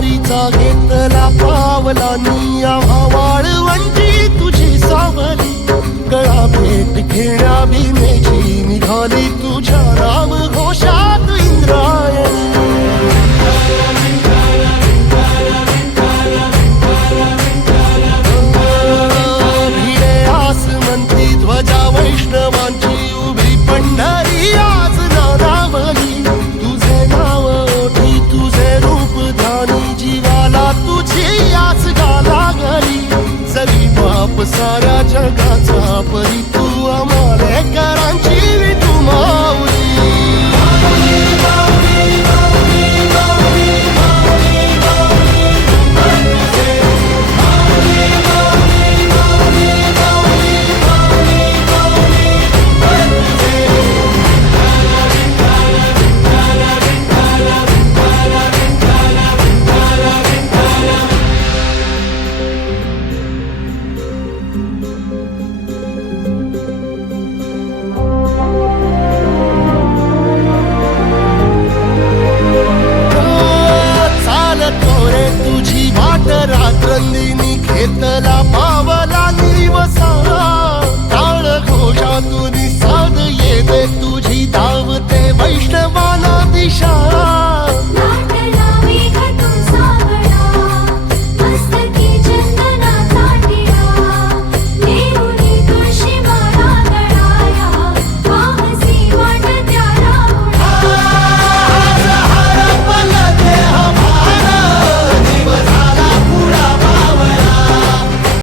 वसावारीचा घेतला पावला निया वाळवंची तुझी सावली. गळा भेट घेण्या सारा जगाचा परी तू आम्हा